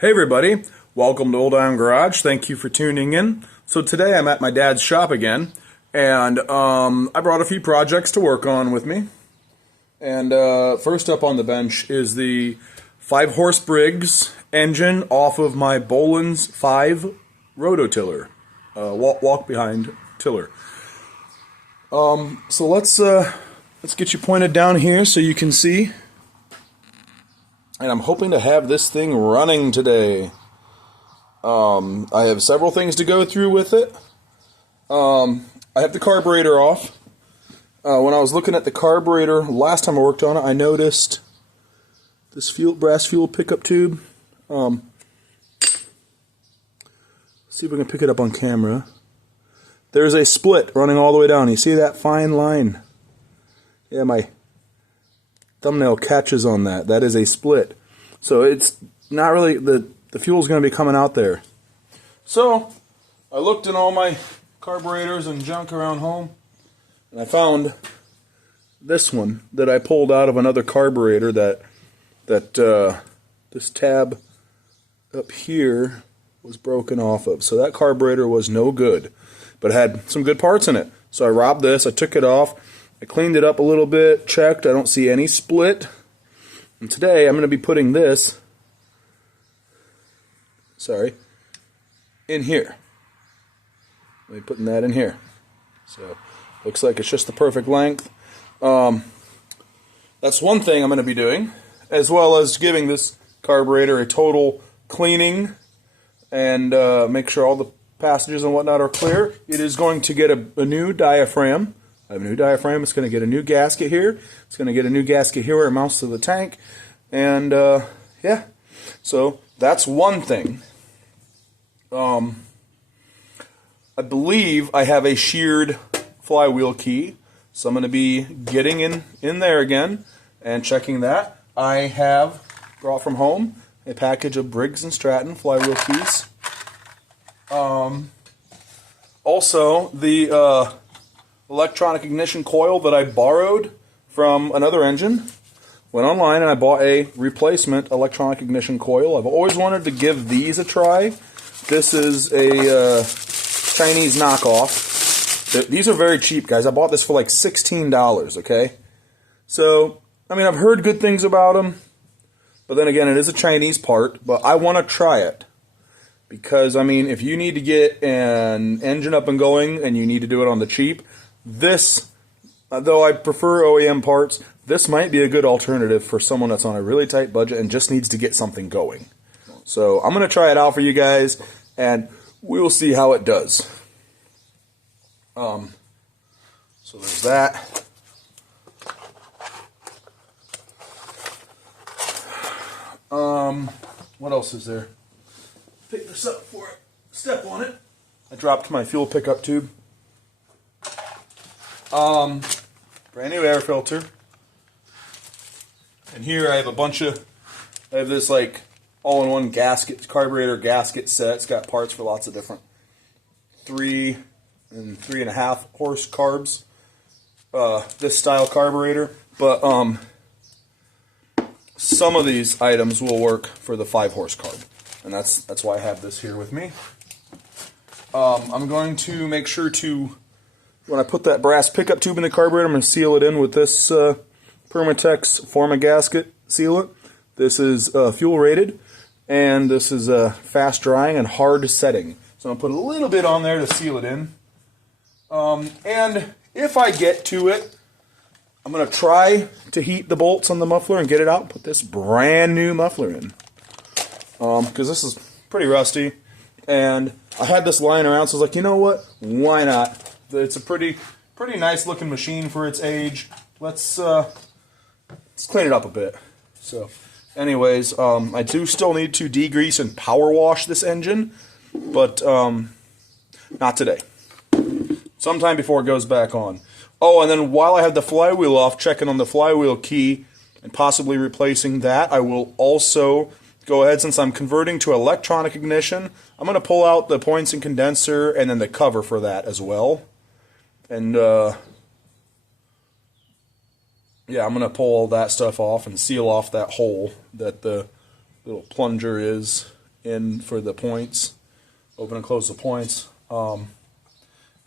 Hey everybody, welcome to Old Iron Garage. Thank you for tuning in. So today I'm at my dad's shop again, and I brought a few projects to work on with me. And first up on the bench is the 5-horse Briggs engine off of my Bolens 5 rototiller, walk behind tiller. So let's get you pointed down here so you can see. And I'm hoping to have this thing running today. I have several things to go through with it. I have the carburetor off. When I was looking at the carburetor last time I worked on it, I noticed this brass fuel pickup tube. See if we can pick it up on camera. There's a split running all the way down. You see that fine line? Yeah, my thumbnail catches on that. That is a split. So it's not really, the fuel's going to be coming out there. So I looked in all my carburetors and junk around home, and I found this one that I pulled out of another carburetor that this tab up here was broken off of. So that carburetor was no good, but it had some good parts in it. So I robbed this, I took it off, I cleaned it up a little bit, checked, I don't see any split. And today I'm going to be putting this, in here. I'll be putting that in here. So looks like it's just the perfect length. That's one thing I'm going to be doing, as well as giving this carburetor a total cleaning and make sure all the passages and whatnot are clear. It is going to get a new diaphragm. I have a new diaphragm. It's going to get a new gasket here. It's going to get a new gasket here where it mounts to the tank. And, yeah. So, that's one thing. I believe I have a sheared flywheel key. So, I'm going to be getting in there again and checking that. I have brought from home a package of Briggs and Stratton flywheel keys. Also, the electronic ignition coil that I borrowed from another engine. Went online and I bought a replacement electronic ignition coil. I've always wanted to give these a try. This is a Chinese knockoff. These are very cheap, guys. I bought this for like $16, okay? So, I mean, I've heard good things about them, but then again, it is a Chinese part, but I want to try it. Because, I mean, if you need to get an engine up and going and you need to do it on the cheap, this, though I prefer OEM parts, this might be a good alternative for someone that's on a really tight budget and just needs to get something going. So I'm going to try it out for you guys, and we'll see how it does. So there's that. What else is there? Pick this up before I step on it. I dropped my fuel pickup tube. Brand new air filter. And here I have I have this like all-in-one carburetor gasket set. It's got parts for lots of different 3 and 3.5 horse carbs. This style carburetor. But some of these items will work for the 5-horse carb. And that's why I have this here with me. I'm going to make sure to, when I put that brass pickup tube in the carburetor, I'm going to seal it in with this Permatex Forma gasket sealant. This is fuel rated, and this is fast drying and hard setting. So I'm going to put a little bit on there to seal it in. And if I get to it, I'm going to try to heat the bolts on the muffler and get it out and put this brand new muffler in. Because this is pretty rusty, and I had this lying around, so I was like, you know what? Why not? It's a pretty nice looking machine for its age. Let's clean it up a bit. So, anyways, I do still need to degrease and power wash this engine, but not today. Sometime before it goes back on. Oh, and then while I have the flywheel off, checking on the flywheel key and possibly replacing that, I will also go ahead, since I'm converting to electronic ignition, I'm going to pull out the points and condenser and then the cover for that as well. And, yeah, I'm going to pull all that stuff off and seal off that hole that the little plunger is in for the points. Open and close the points.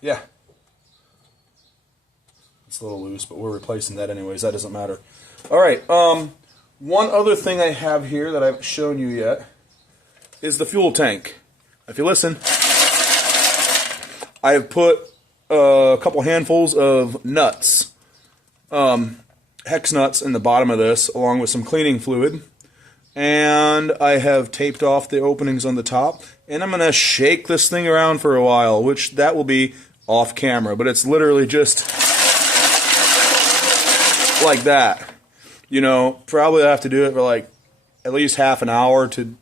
Yeah. It's a little loose, but we're replacing that anyways. That doesn't matter. All right. One other thing I have here that I haven't shown you yet is the fuel tank. If you listen, I have put a couple handfuls of nuts, hex nuts in the bottom of this, along with some cleaning fluid. And I have taped off the openings on the top. And I'm going to shake this thing around for a while, which that will be off camera. But it's literally just like that. You know, probably have to do it for like at least half an hour to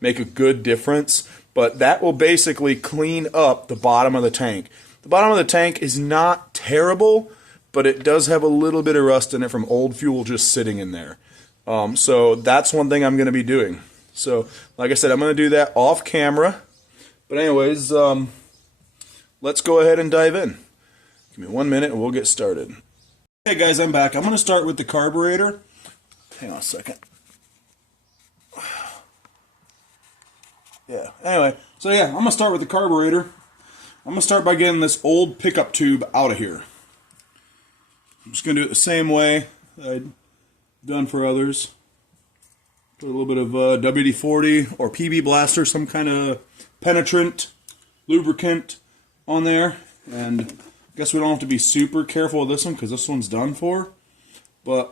make a good difference. But that will basically clean up the bottom of the tank. The bottom of the tank is not terrible, but it does have a little bit of rust in it from old fuel just sitting in there. So that's one thing I'm going to be doing. So, like I said, I'm going to do that off camera. But anyways, let's go ahead and dive in. Give me 1 minute and we'll get started. Hey guys, I'm back. I'm going to start with the carburetor. Hang on a second. Yeah, anyway, so yeah, I'm going to start with the carburetor. I'm going to start by getting this old pickup tube out of here. I'm just going to do it the same way I'd done for others. Put a little bit of WD-40 or PB Blaster, some kind of penetrant lubricant on there. And I guess we don't have to be super careful with this one because this one's done for. But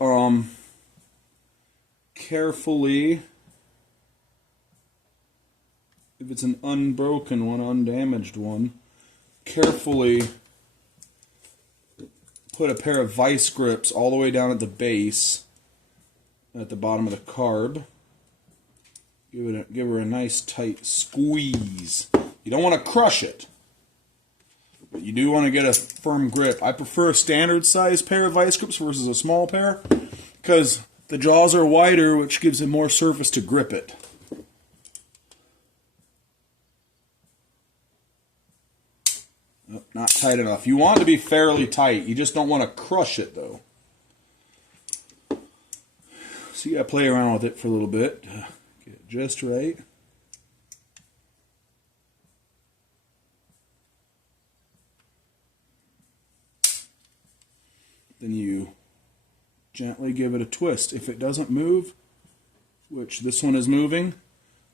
carefully, if it's an unbroken one, undamaged one, carefully put a pair of vice grips all the way down at the base, at the bottom of the carb. Give her a nice tight squeeze. You don't want to crush it, but you do want to get a firm grip. I prefer a standard size pair of vice grips versus a small pair because the jaws are wider, which gives it more surface to grip it. Oh, not tight enough. You want it to be fairly tight. You just don't want to crush it, though. So you got to play around with it for a little bit. Get it just right. Then you gently give it a twist. If it doesn't move, which this one is moving,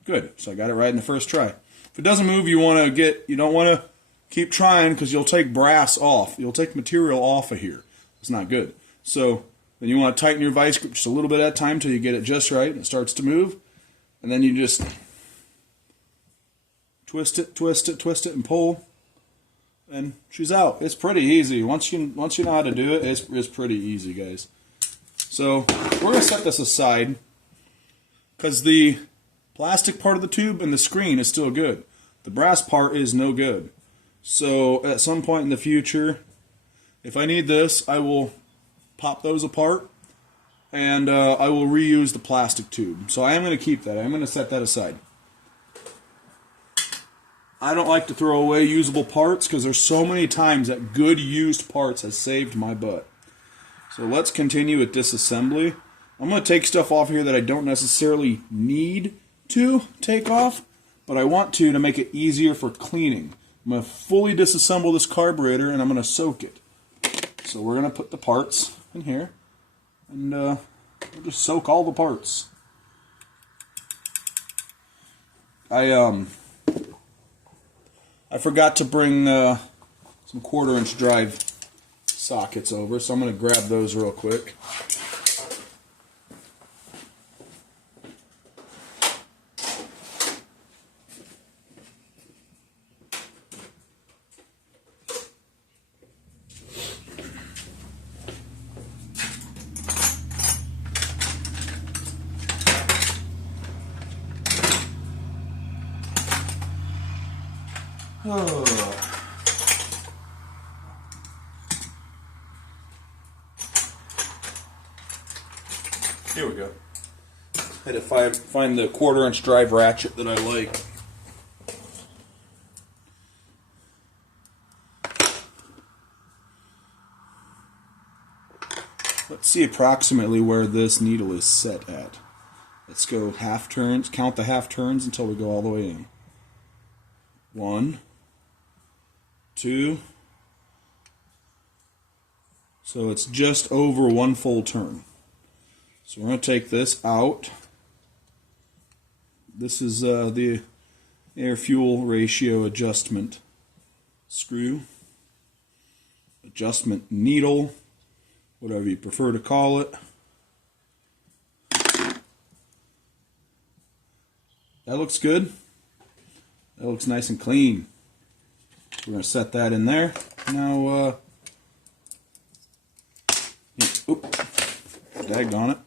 good. So I got it right in the first try. If it doesn't move, you don't want to keep trying because you'll take brass off. You'll take material off of here. It's not good. So then you want to tighten your vice grip just a little bit at a time until you get it just right and it starts to move. And then you just twist it, and pull. And she's out. It's pretty easy. Once you know how to do it, it's pretty easy, guys. So we're going to set this aside because the plastic part of the tube and the screen is still good. The brass part is no good. So at some point in the future, if I need this, I will pop those apart and I will reuse the plastic tube. So I am going to keep that. I'm going to set that aside. I don't like to throw away usable parts because there's so many times that good used parts has saved my butt. So let's continue with disassembly. I'm going to take stuff off here that I don't necessarily need to take off, but I want to make it easier for cleaning. I'm going to fully disassemble this carburetor and I'm going to soak it. So we're going to put the parts in here and we'll just soak all the parts. I forgot to bring some 1/4-inch drive sockets over, so I'm going to grab those real quick. Here we go. I had to find the 1/4-inch drive ratchet that I like. Let's see approximately where this needle is set at. Let's go half turns, count the half turns until we go all the way in. 1, 2. So it's just over 1 full turn. So we're going to take this out. This is the air-fuel ratio adjustment screw, adjustment needle, whatever you prefer to call it. That looks good. That looks nice and clean. We're going to set that in there. Now, daggone it.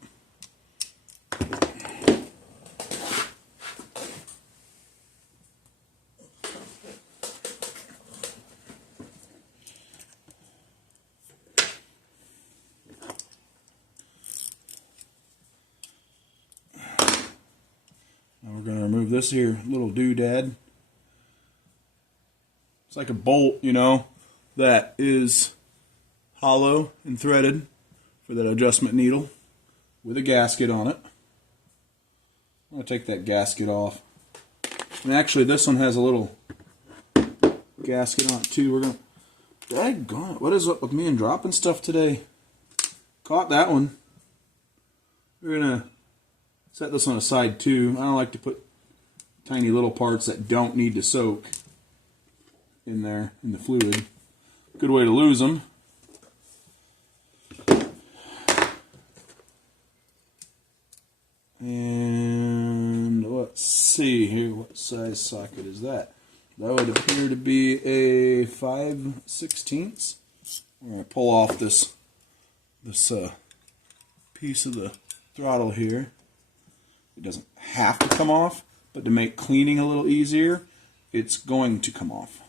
Now we're going to remove this here little doodad. It's like a bolt, you know, that is hollow and threaded for that adjustment needle with a gasket on it. I'm going to take that gasket off. And actually this one has a little gasket on it too. We're going to, daggone it, what is up with me and dropping stuff today? Caught that one. We're going to set this on aside too. I don't like to put tiny little parts that don't need to soak in there, in the fluid. Good way to lose them. And let's see here, what size socket is that? That would appear to be a 5/16. We're going to pull off this piece of the throttle here. It doesn't have to come off, but to make cleaning a little easier, it's going to come off.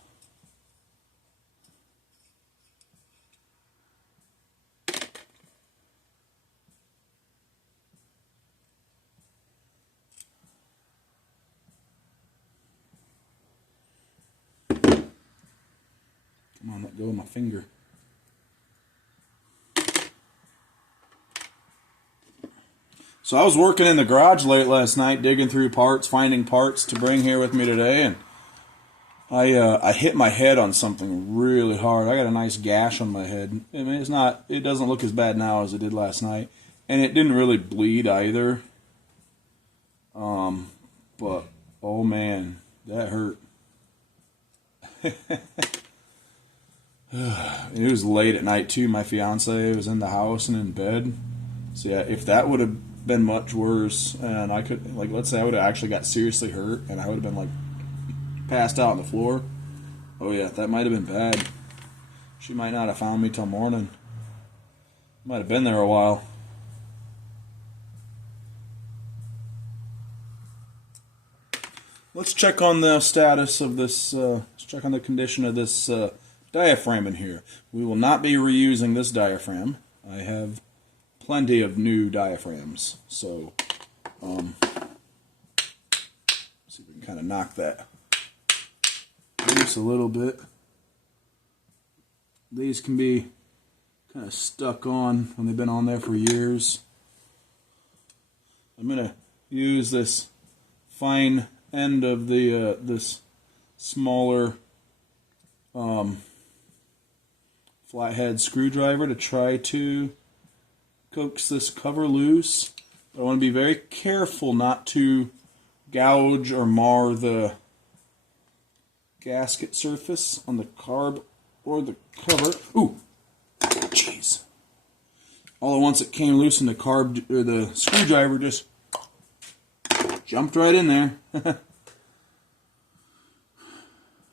Come on, let go of my finger. So I was working in the garage late last night, digging through parts, finding parts to bring here with me today, and I hit my head on something really hard. I got a nice gash on my head. I mean, it doesn't look as bad now as it did last night, and it didn't really bleed either. But oh man, that hurt. It was late at night too. My fiance was in the house and in bed. So yeah, if that would have been much worse, and I could, like, let's say I would have actually got seriously hurt, and I would have been like passed out on the floor. Oh yeah, that might have been bad. She might not have found me till morning. Might have been there a while. Let's check on the status of this. Let's check on the condition of this diaphragm in here. We will not be reusing this diaphragm. I have plenty of new diaphragms, so see if we can kind of knock that loose a little bit. These can be kind of stuck on when they've been on there for years. I'm going to use this fine end of the this smaller flathead screwdriver to try to coax this cover loose. But I want to be very careful not to gouge or mar the gasket surface on the carb or the cover. Ooh, jeez! All at once it came loose, and the carb or the screwdriver just jumped right in there.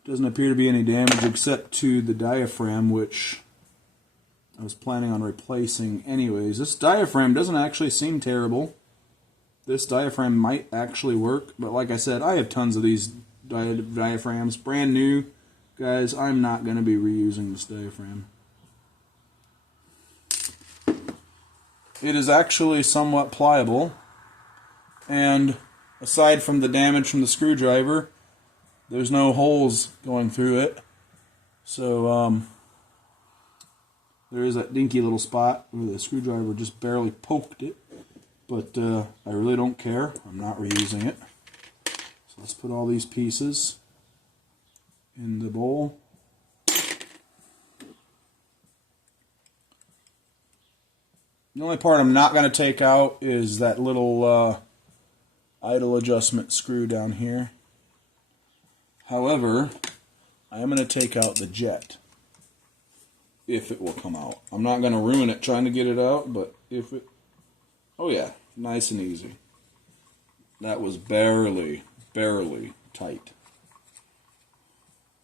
Doesn't appear to be any damage except to the diaphragm, which I was planning on replacing anyways. This diaphragm doesn't actually seem terrible. This diaphragm might actually work, but like I said, I have tons of these diaphragms, brand new. Guys, I'm not going to be reusing this diaphragm. It is actually somewhat pliable, and aside from the damage from the screwdriver, there's no holes going through it. So, there is that dinky little spot where the screwdriver just barely poked it. but I really don't care. I'm not reusing it. So let's put all these pieces in the bowl. The only part I'm not going to take out is that little idle adjustment screw down here. However, I am going to take out the jet, if it will come out. I'm not going to ruin it trying to get it out, but if it... Oh yeah, nice and easy. That was barely tight.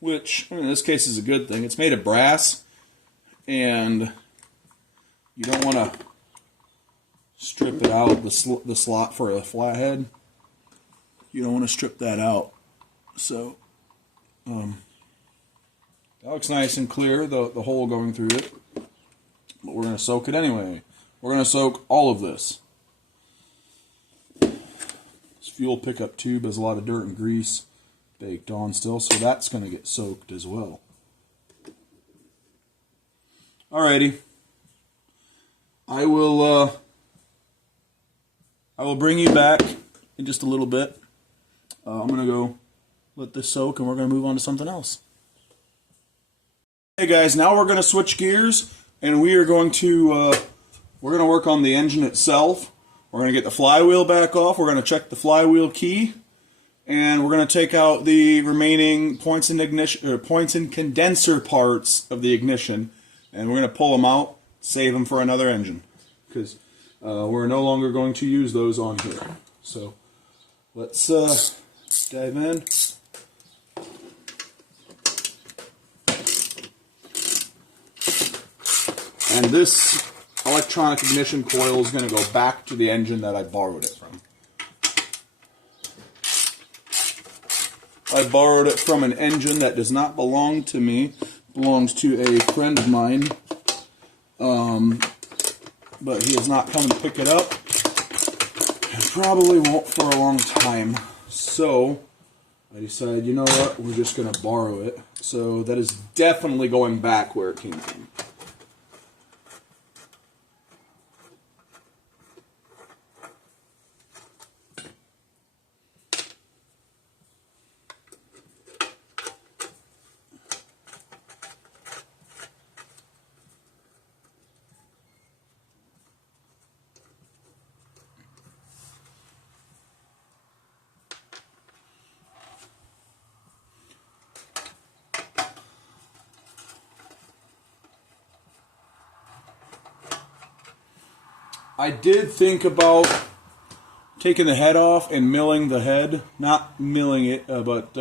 Which, I mean, in this case is a good thing. It's made of brass, and you don't want to strip it out, the slot for a flathead. You don't want to strip that out. So, that looks nice and clear, the hole going through it. But we're going to soak it anyway. We're going to soak all of this. This fuel pickup tube has a lot of dirt and grease baked on still, so that's going to get soaked as well. Alrighty. I will bring you back in just a little bit. I'm going to go let this soak, and we're going to move on to something else. Hey guys, now we're going to switch gears, and we are going to work on the engine itself. We're going to get the flywheel back off. We're going to check the flywheel key, and we're going to take out the remaining points and ignition, or points and condenser parts of the ignition, and we're going to pull them out, save them for another engine, because we're no longer going to use those on here. So let's dive in. And this electronic ignition coil is going to go back to the engine that I borrowed it from. I borrowed it from an engine that does not belong to me. It belongs to a friend of mine. But he has not come to pick it up. And probably won't for a long time. So I decided, you know what, we're just going to borrow it. So that is definitely going back where it came from. I did think about taking the head off and milling the head. Not milling it, but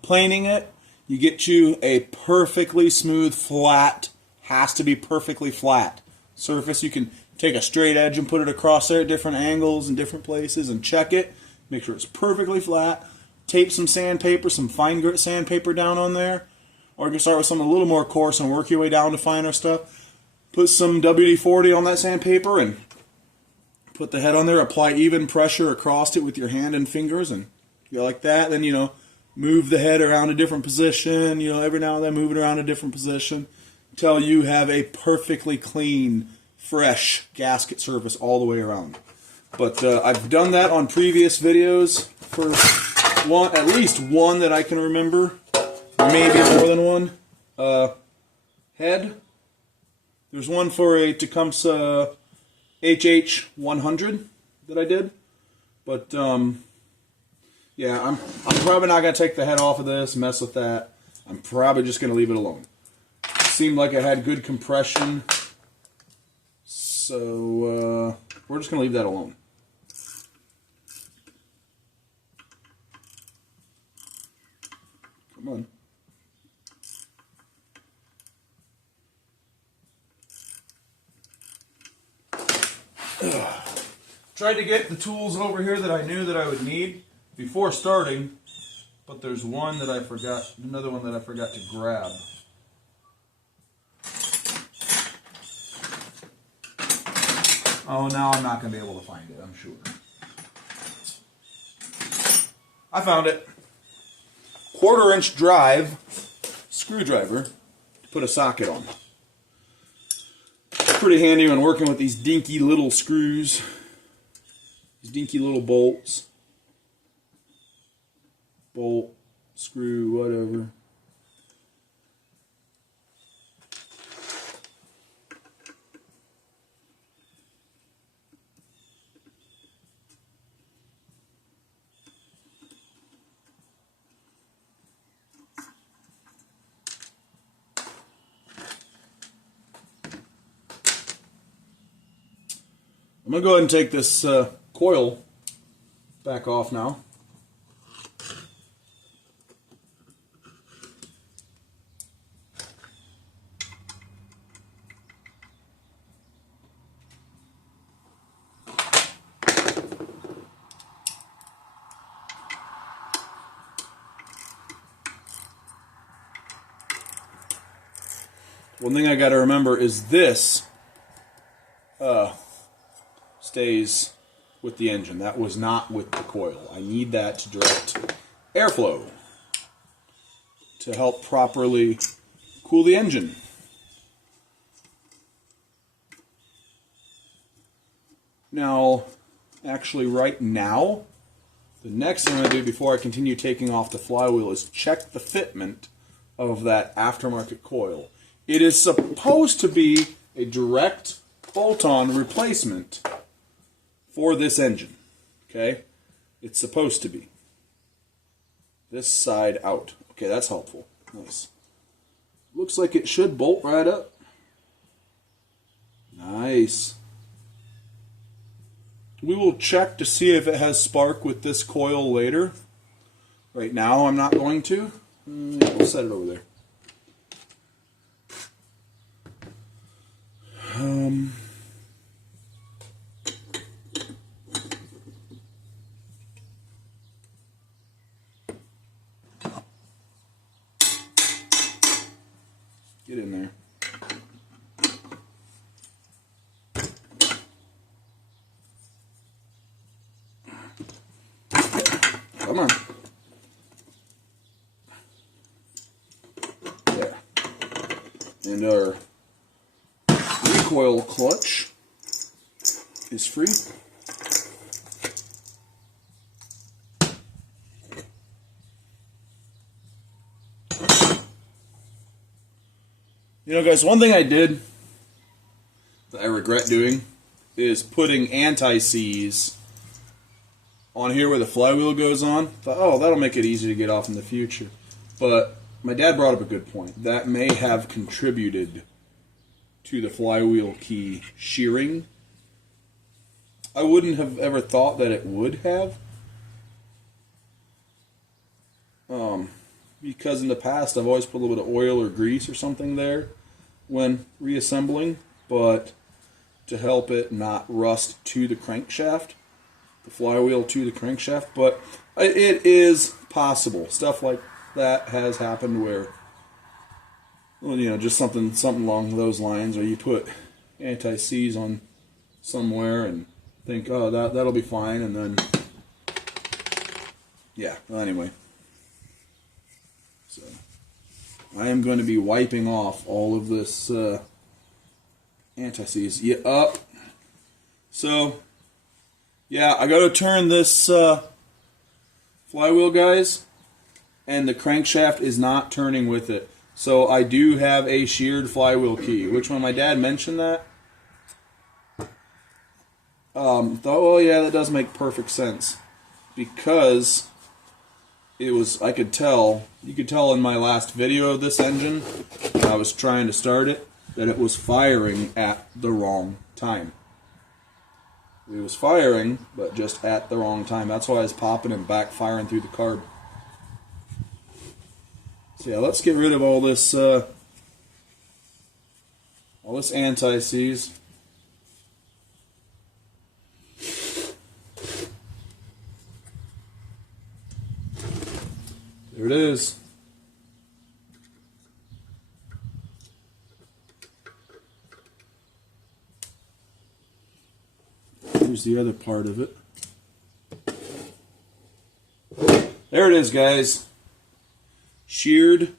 planing it. You get you a perfectly smooth, flat, has to be perfectly flat surface. You can take a straight edge and put it across there at different angles and different places and check it. Make sure it's perfectly flat. Tape some sandpaper, some fine grit sandpaper down on there. Or you can start with something a little more coarse and work your way down to finer stuff. Put some WD-40 on that sandpaper and put the head on there, apply even pressure across it with your hand and fingers, and go like that. Then, you know, move the head around a different position, you know, every now and then move it around a different position until you have a perfectly clean, fresh gasket surface all the way around. But I've done that on previous videos for at least one that I can remember, maybe more than one head. There's one for a Tecumseh HH100 that I did, but yeah, I'm probably not going to take the head off of this, mess with that. I'm probably just going to leave it alone. It seemed like it had good compression, so we're just going to leave that alone. Come on. Tried to get the tools over here that I knew that I would need before starting, but there's one that I forgot, another one that I forgot to grab. Oh, now I'm not going to be able to find it, I'm sure. I found it. 1/4-inch drive screwdriver to put a socket on. Pretty handy when working with these dinky little screws. these dinky little bolts, bolt, screw, whatever. I'm going to go ahead and take this coil back off now. One thing I got to remember is this stays with the engine. That was not with the coil. I need that to direct airflow to help properly cool the engine. Now, actually right now, the next thing I'm going to do before I continue taking off the flywheel is check the fitment of that aftermarket coil. It is supposed to be a direct bolt-on replacement for this engine. Okay? It's supposed to be. This side out. Okay, that's helpful. Nice. Looks like it should bolt right up. Nice. We will check to see if it has spark with this coil later. Right now I'm not going to. We'll set it over there. Get in there. Come on. There. And our recoil clutch is free. You know, guys, one thing I did that I regret doing is putting anti-seize on here where the flywheel goes on. Thought, oh, that'll make it easy to get off in the future. But my dad brought up a good point. That may have contributed to the flywheel key shearing. I wouldn't have ever thought that it would have. Because in the past I've always put a little bit of oil or grease or something there when reassembling, but to help it not rust to the crankshaft, the flywheel to the crankshaft. But it is possible. Stuff like that has happened where, well, you know, just something along those lines, or you put anti-seize on somewhere and think, oh, that'll be fine, and then, yeah, well, anyway. So, I am going to be wiping off all of this anti-seize. Yeah, up. So, yeah, I got to turn this flywheel, guys, and the crankshaft is not turning with it. So I do have a sheared flywheel key, which when my dad mentioned that, thought, oh yeah, that does make perfect sense, because it was, I could tell, you could tell in my last video of this engine, when I was trying to start it, that it was firing at the wrong time. It was firing, but just at the wrong time. That's why I was popping and backfiring through the carb. So yeah, let's get rid of all this anti-seize. There it is. Here's the other part of it. There it is, guys. Sheared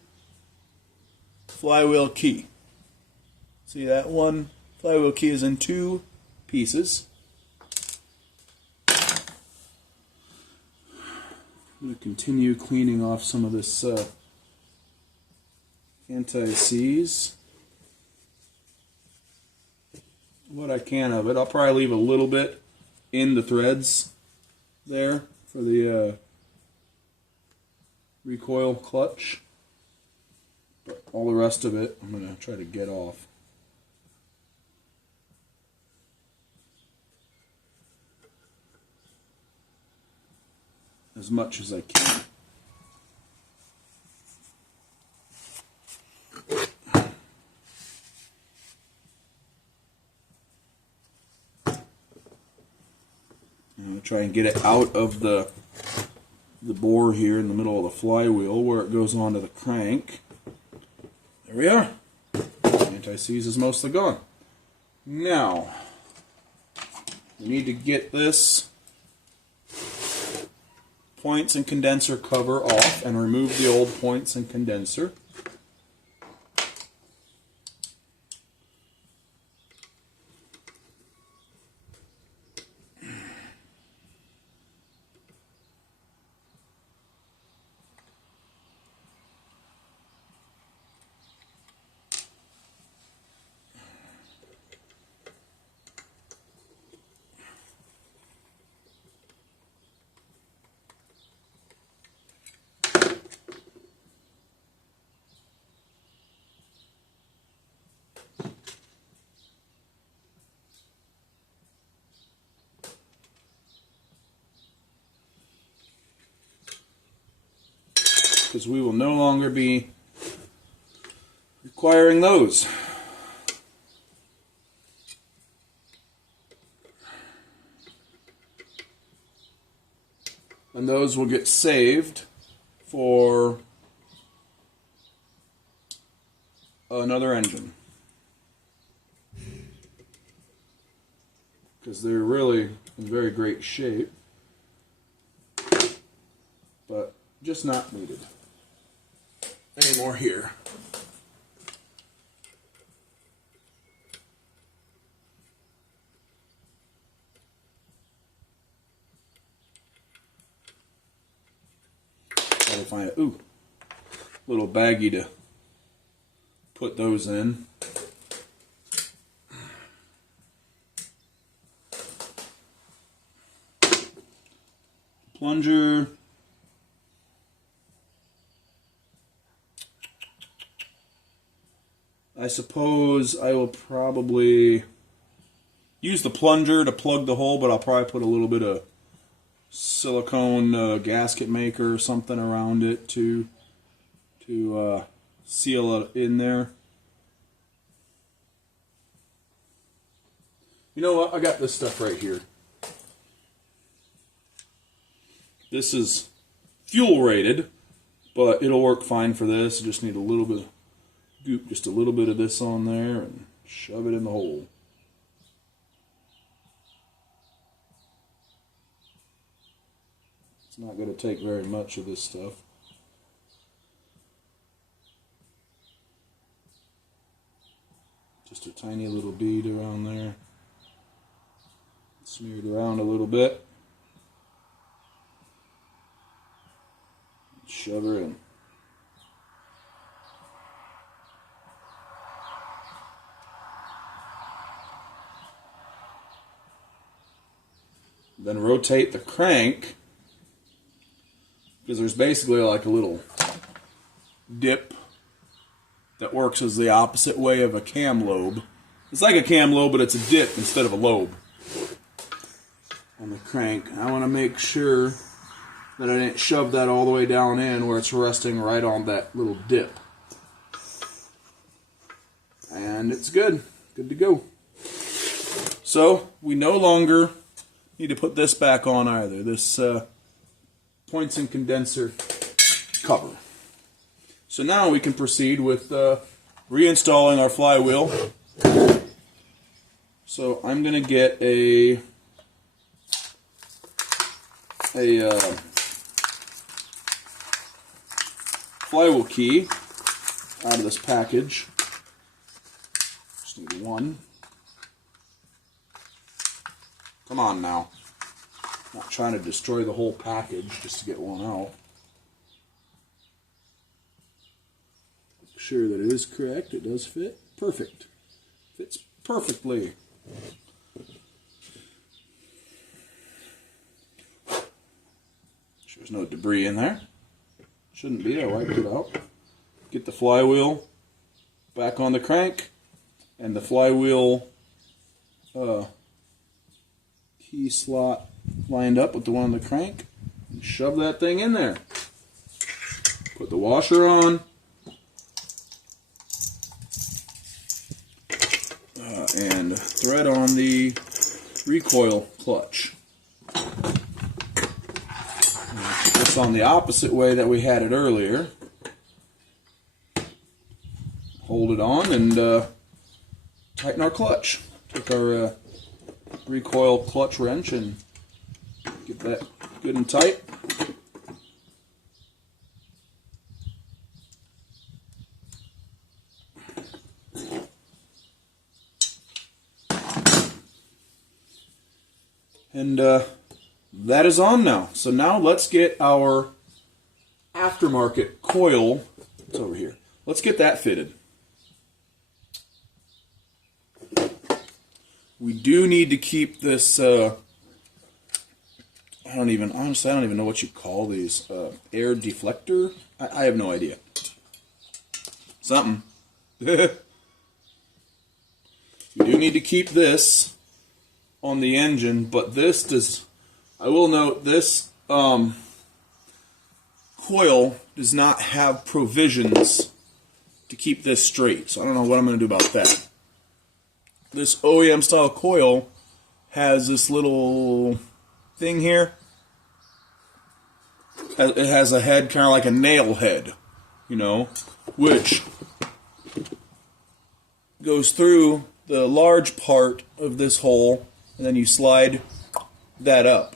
flywheel key. See that one flywheel key is in two pieces. I'm going to continue cleaning off some of this anti-seize. What I can of it. I'll probably leave a little bit in the threads there for the recoil clutch. But all the rest of it I'm going to try to get off. As much as I can. I'm going to try and get it out of the bore here in the middle of the flywheel where it goes onto the crank. There we are. Anti-seize is mostly gone. Now, we need to get this points and condenser cover off and remove the old points and condenser. Because we will no longer be requiring those. And those will get saved for another engine. Because they're really in very great shape, but just not needed anymore here. Try to find a little baggie to put those in. Plunger. I suppose I will probably use the plunger to plug the hole, but I'll probably put a little bit of silicone gasket maker or something around it to seal it in there. You know what? I got this stuff right here. This is fuel rated, but it'll work fine for this. You just need a little bit of goop, just a little bit of this on there, and shove it in the hole. It's not going to take very much of this stuff. Just a tiny little bead around there. Smear it around a little bit. Shove her in. Then rotate the crank, because there's basically like a little dip that works as the opposite way of a cam lobe. It's like a cam lobe, but it's a dip instead of a lobe on the crank. I want to make sure that I didn't shove that all the way down in where it's resting right on that little dip. And it's good. Good to go. So we no longer need to put this back on either. This points and condenser cover. So now we can proceed with reinstalling our flywheel. So I'm going to get a flywheel key out of this package. Just need one. Come on now. Not trying to destroy the whole package just to get one out. Make sure that it is correct. It does fit. Perfect. Fits perfectly. There's no debris in there. Shouldn't be. I wiped it out. Get the flywheel back on the crank and the flywheel key slot lined up with the one on the crank. And shove that thing in there. Put the washer on. And thread on the recoil clutch. It's on the opposite way that we had it earlier. Hold it on and tighten our clutch. Take our recoil clutch wrench and get that good and tight. And that is on now. So now let's get our aftermarket coil. It's over here. Let's get that fitted. We do need to keep this. Honestly, I don't even know what you call these. Air deflector? I have no idea. Something. We do need to keep this on the engine, but this does. I will note this coil does not have provisions to keep this straight, so I don't know what I'm going to do about that. This OEM style coil has this little thing here. It has a head kind of like a nail head, you know, which goes through the large part of this hole, and then you slide that up.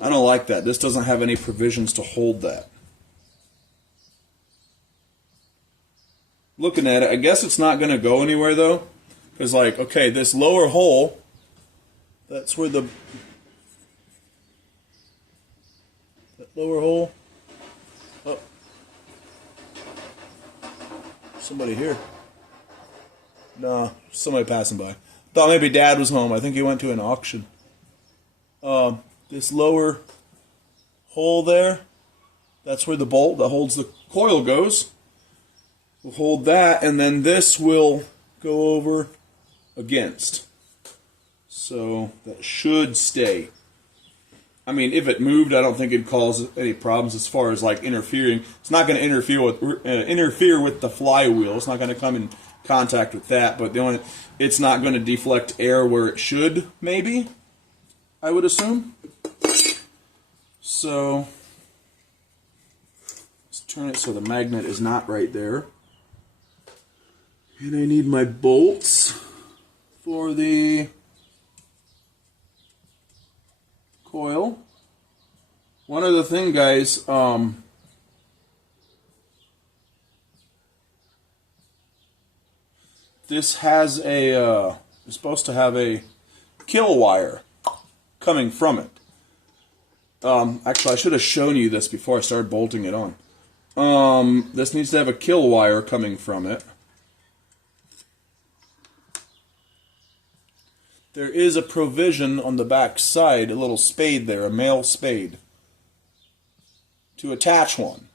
I don't like that. This doesn't have any provisions to hold that. Looking at it, I guess it's not going to go anywhere though. Because like, okay, this lower hole, that's where that lower hole, oh, somebody here. No, somebody passing by. Thought maybe Dad was home. I think he went to an auction. This lower hole there, that's where the bolt that holds the coil goes. We'll hold that, and then this will go over against. So that should stay. I mean, if it moved, I don't think it'd cause any problems as far as like interfering. It's not going to interfere with the flywheel. It's not going to come in contact with that. But it's not going to deflect air where it should. Maybe, I would assume. So let's turn it so the magnet is not right there. And I need my bolts for the coil. One other thing, guys, this has a, it's supposed to have a kill wire coming from it. Actually, I should have shown you this before I started bolting it on. This needs to have a kill wire coming from it. There is a provision on the back side, a little spade there, a male spade, to attach one.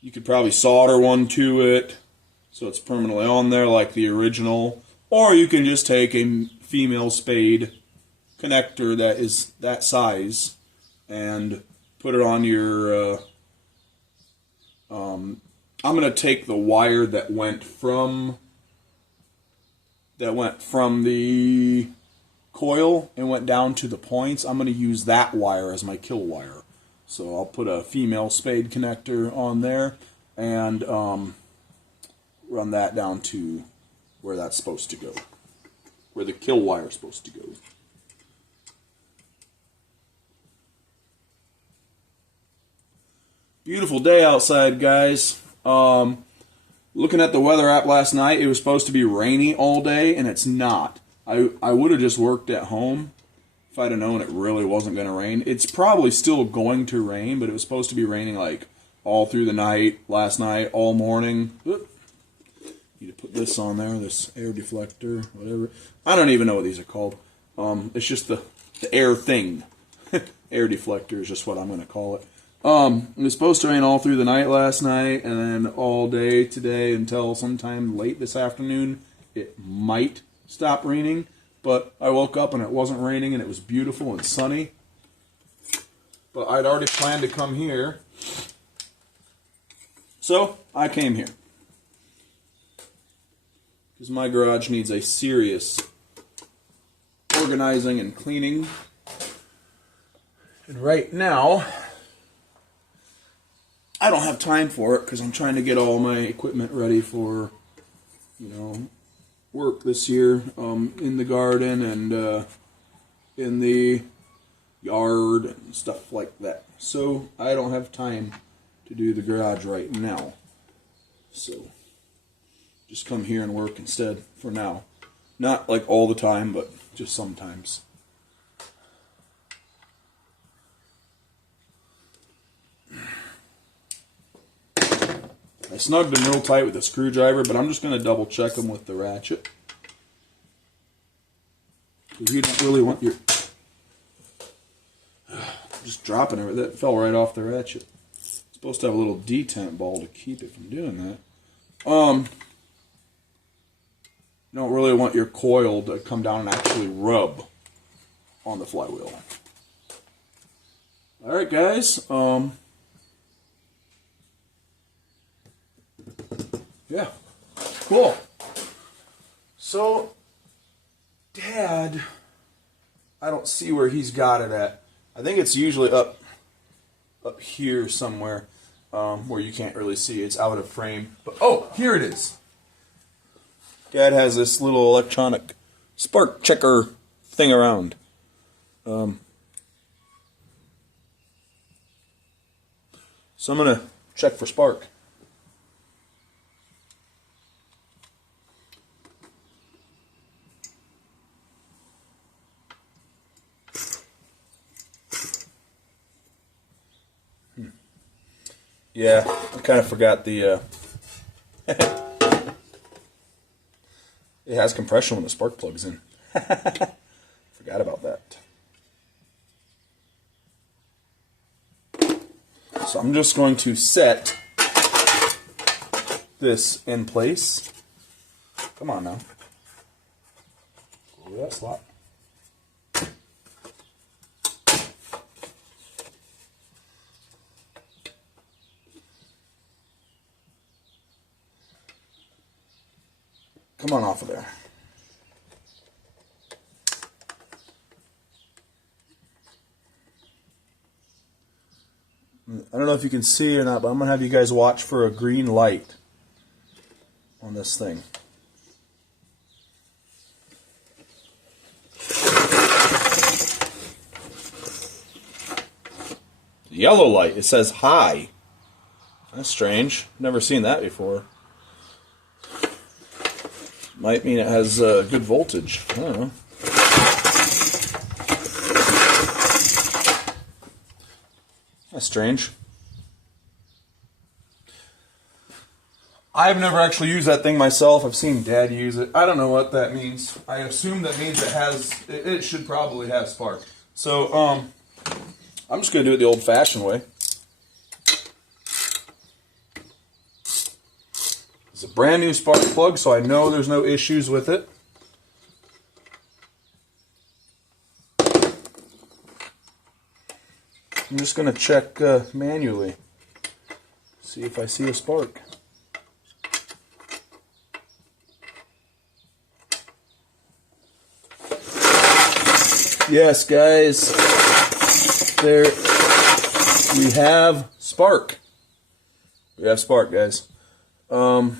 You could probably solder one to it so it's permanently on there like the original, or you can just take a female spade connector that is that size and put it on your I'm going to take the wire that went from the coil and went down to the points. I'm going to use that wire as my kill wire. So I'll put a female spade connector on there and run that down to where that's supposed to go, where the kill wire is supposed to go. Beautiful day outside, guys. Looking at the weather app last night, it was supposed to be rainy all day, and it's not. I would have just worked at home if I'd have known it really wasn't going to rain. It's probably still going to rain, but it was supposed to be raining like all through the night, last night, all morning. Oop. Need to put this on there, this air deflector, whatever. I don't even know what these are called. It's just the air thing. Air deflector is just what I'm going to call it. It was supposed to rain all through the night last night, and then all day today until sometime late this afternoon. It might stop raining, but I woke up and it wasn't raining, and it was beautiful and sunny. But I'd already planned to come here, so I came here. Because my garage needs a serious organizing and cleaning. And right now, I don't have time for it because I'm trying to get all my equipment ready for, work this year in the garden and in the yard and stuff like that. So I don't have time to do the garage right now. So just come here and work instead for now. Not like all the time, but just sometimes. I snugged them real tight with a screwdriver, but I'm just going to double check them with the ratchet. Because you don't really want your... Just dropping it. That fell right off the ratchet. It's supposed to have a little detent ball to keep it from doing that. You don't really want your coil to come down and actually rub on the flywheel. Alright guys, yeah, cool. So, Dad, I don't see where he's got it at. I think it's usually up here somewhere, where you can't really see. It's out of frame. But oh, here it is. Dad has this little electronic spark checker thing around. So I'm gonna check for spark. Yeah, I kind of forgot the, it has compression when the spark plugs in. Forgot about that. So I'm just going to set this in place. Come on now. Go over that slot. Come on off of there. I don't know if you can see or not, but I'm going to have you guys watch for a green light on this thing. Yellow light. It says high. That's strange. Never seen that before. Might mean it has good voltage. I don't know. That's strange. I've never actually used that thing myself. I've seen Dad use it. I don't know what that means. I assume that means it should probably have spark. So, I'm just going to do it the old-fashioned way. It's a brand new spark plug, so I know there's no issues with it. I'm just going to check manually, see if I see a spark. Yes, guys, there we have spark. We have spark, guys. I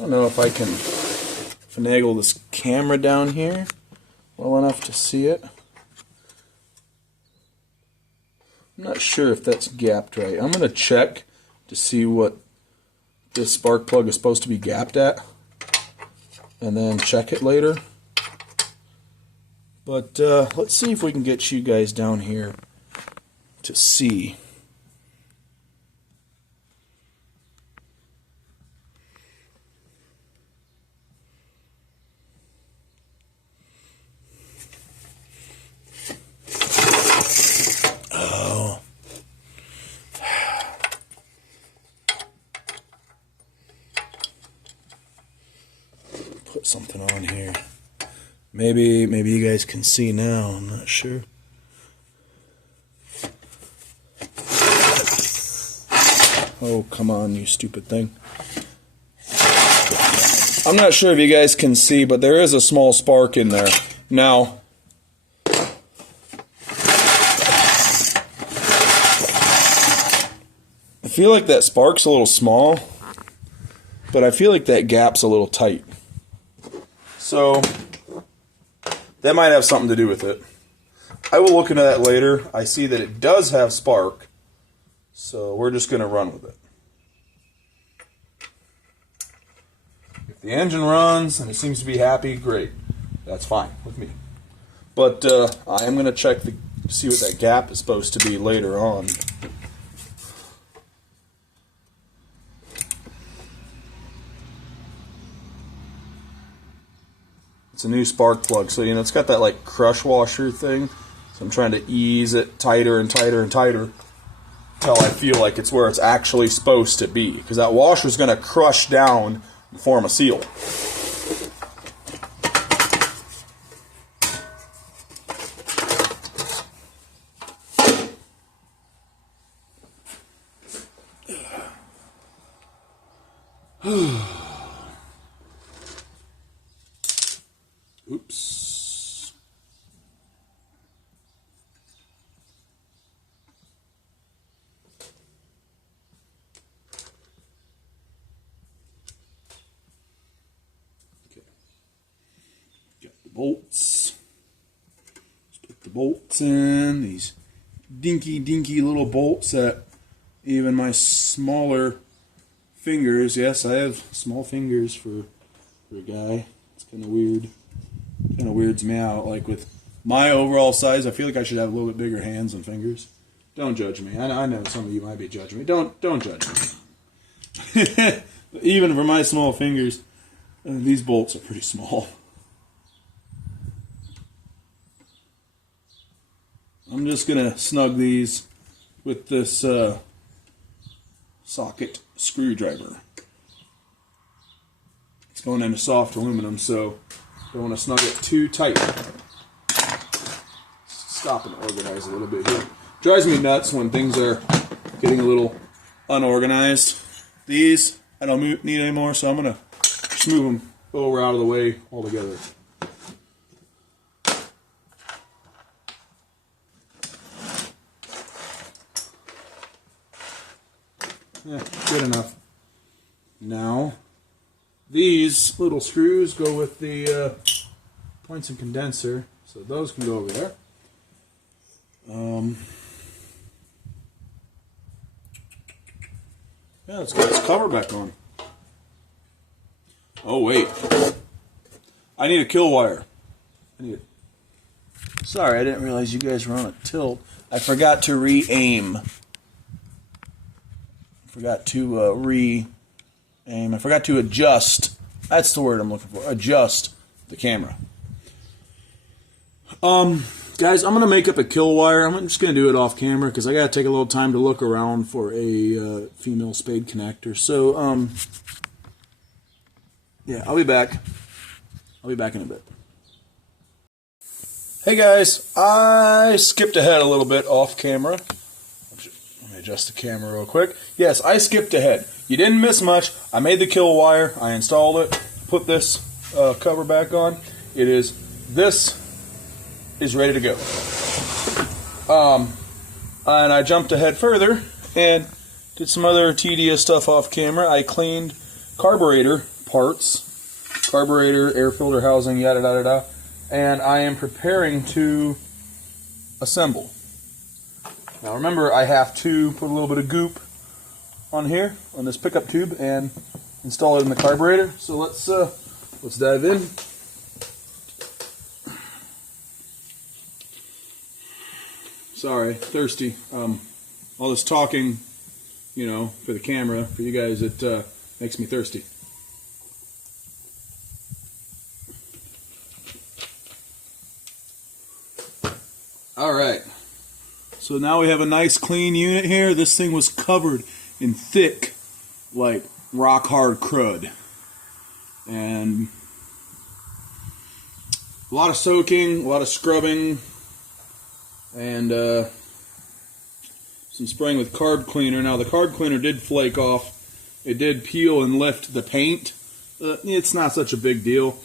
don't know if I can finagle this camera down here well enough to see it. I'm not sure if that's gapped right. I'm going to check to see what this spark plug is supposed to be gapped at, and then check it later. But let's see if we can get you guys down here to see. Oh. Put something on here. Maybe you guys can see now, I'm not sure. Oh, come on, you stupid thing. I'm not sure if you guys can see, but there is a small spark in there. Now, I feel like that spark's a little small, but I feel like that gap's a little tight. So, that might have something to do with it. I will look into that later. I see that it does have spark, so we're just going to run with it. If the engine runs and it seems to be happy, great. That's fine with me. But I am going to check to see what that gap is supposed to be later on. It's a new spark plug, so it's got that like crush washer thing. So I'm trying to ease it tighter and tighter and tighter until I feel like it's where it's actually supposed to be. Because that washer is going to crush down and form a seal. Oops. Okay. Got the bolts. Let's put the bolts in. These dinky little bolts that even my smaller fingers, yes, I have small fingers for a guy. It's kind of weird. Kind of weirds me out. Like with my overall size, I feel like I should have a little bit bigger hands and fingers. Don't judge me. I know some of you might be judging me. Don't judge me. Even for my small fingers, these bolts are pretty small. I'm just gonna snug these with this socket screwdriver. It's going into soft aluminum, so don't want to snug it too tight. Stop and organize a little bit here. Drives me nuts when things are getting a little unorganized. These I don't need anymore, so I'm gonna just move them over out of the way altogether. Yeah, good enough. Now, these little screws go with the points and condenser, so those can go over there. Yeah, let's get this cover back on. Oh wait, I need a kill wire. Sorry, I didn't realize you guys were on a tilt. I forgot to re-aim. Forgot to re-aim. I forgot to adjust. That's the word I'm looking for. Adjust the camera. Guys, I'm gonna make up a kill wire. I'm just gonna do it off camera because I gotta take a little time to look around for a female spade connector. So, yeah, I'll be back. I'll be back in a bit. Hey guys, I skipped ahead a little bit off camera. Let me adjust the camera real quick. Yes, I skipped ahead. You didn't miss much. I made the kill wire. I installed it. Put this cover back on. This is ready to go. And I jumped ahead further and did some other tedious stuff off camera. I cleaned carburetor parts, carburetor, air filter housing, yada yada yada, and I am preparing to assemble. Now remember, I have to put a little bit of goop on here, on this pickup tube, and install it in the carburetor. So let's dive in. Sorry, thirsty. All this talking, you know, for the camera, for you guys, it makes me thirsty. Alright, so now we have a nice clean unit here. This thing was covered in thick, like rock hard crud. And a lot of soaking, a lot of scrubbing, and some spraying with carb cleaner. Now the carb cleaner did flake off. It did peel and lift the paint. It's not such a big deal.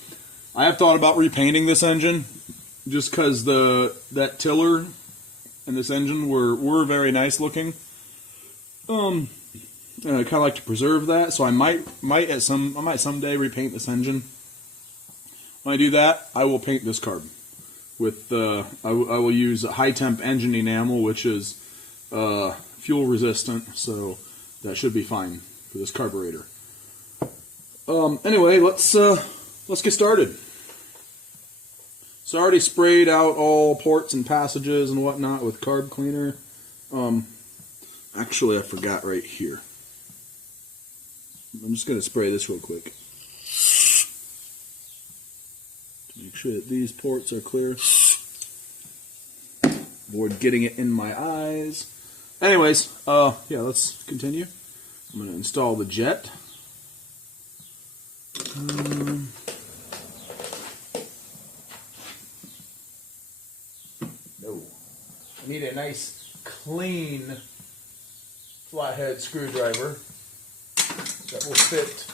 I have thought about repainting this engine, just because that tiller and this engine were very nice looking. And I kind of like to preserve that, so I might someday repaint this engine. When I do that, I will paint this carb with I will use high temp engine enamel, which is fuel resistant, so that should be fine for this carburetor. Anyway, let's get started. So I already sprayed out all ports and passages and whatnot with carb cleaner. Actually, I forgot right here. I'm just going to spray this real quick to make sure that these ports are clear. Avoid getting it in my eyes. Anyways, yeah, let's continue. I'm going to install the jet. I need a nice, clean flathead screwdriver that will fit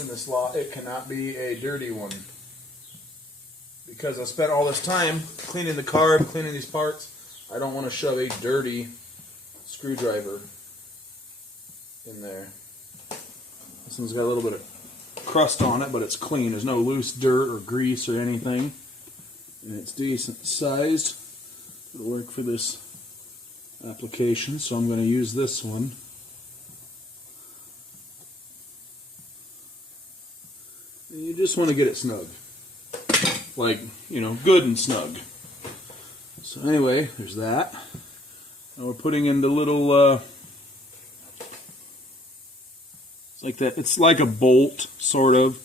in the slot. It cannot be a dirty one, because I spent all this time cleaning the carb, cleaning these parts. I don't want to shove a dirty screwdriver in there. This one's got a little bit of crust on it, but it's clean. There's no loose dirt or grease or anything, and it's decent sized. It'll work for this application, so I'm going to use this one. And you just want to get it snug. Like, you know, good and snug. So anyway, there's that. Now we're putting in the little, it's like that. It's like a bolt, sort of,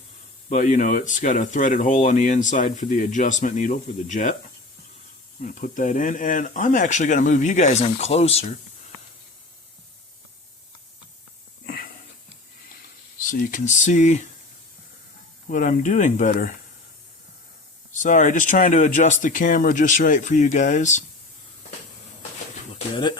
but you know, it's got a threaded hole on the inside for the adjustment needle for the jet. I'm going to put that in, and I'm actually going to move you guys in closer so you can see what I'm doing better. Sorry, just trying to adjust the camera just right for you guys. Look at it.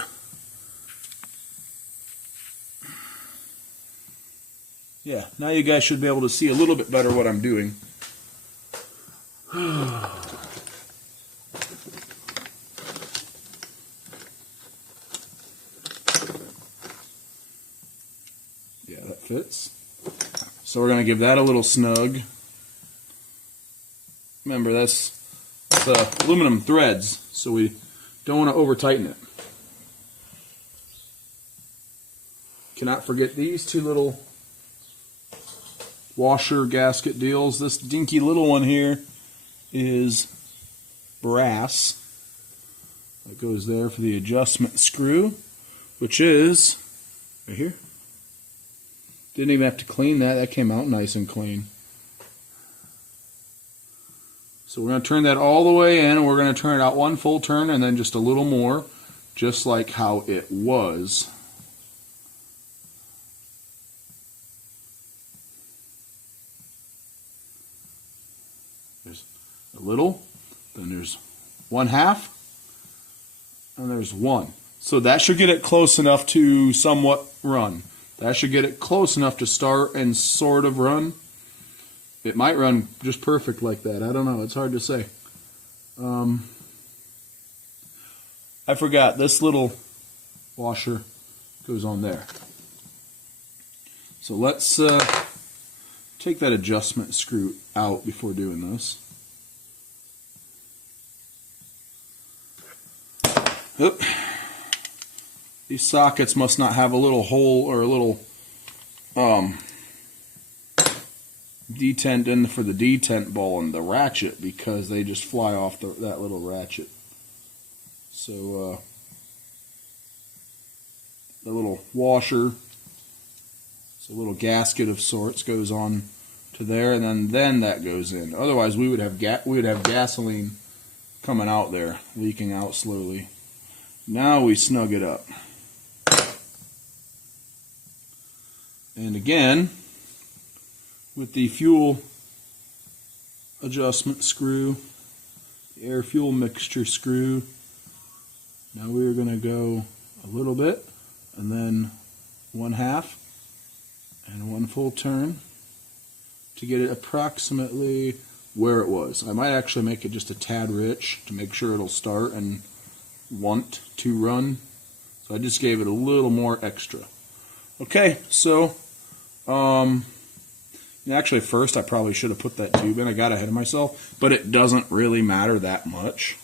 Yeah, now you guys should be able to see a little bit better what I'm doing. Yeah, that fits. So we're going to give that a little snug. Remember, that's aluminum threads, so we don't want to over tighten it. Cannot forget these two little washer gasket deals. This dinky little one here is brass. That goes there for the adjustment screw, which is right here. Didn't even have to clean that. That came out nice and clean. So we're going to turn that all the way in, and we're going to turn it out one full turn and then just a little more, just like how it was. There's a little, then there's 1/2, and there's 1. So that should get it close enough to somewhat run. That should get it close enough to start and sort of run. It might run just perfect like that. I don't know. It's hard to say. I forgot. This little washer goes on there. So let's take that adjustment screw out before doing this. Oop. these sockets must not have a little hole or a little detent in for the detent ball and the ratchet, because they just fly off that little ratchet. So the little washer, it's a little gasket of sorts, goes on to there, and then that goes in. Otherwise, we would have gasoline coming out there, leaking out slowly. Now we snug it up. And again, with the fuel adjustment screw, the air fuel mixture screw, now we are going to go a little bit, and then 1/2 and 1 full turn to get it approximately where it was. I might actually make it just a tad rich to make sure it'll start and want to run. So I just gave it a little more extra. Okay, so actually first I probably should have put that tube in. I got ahead of myself, but it doesn't really matter that much.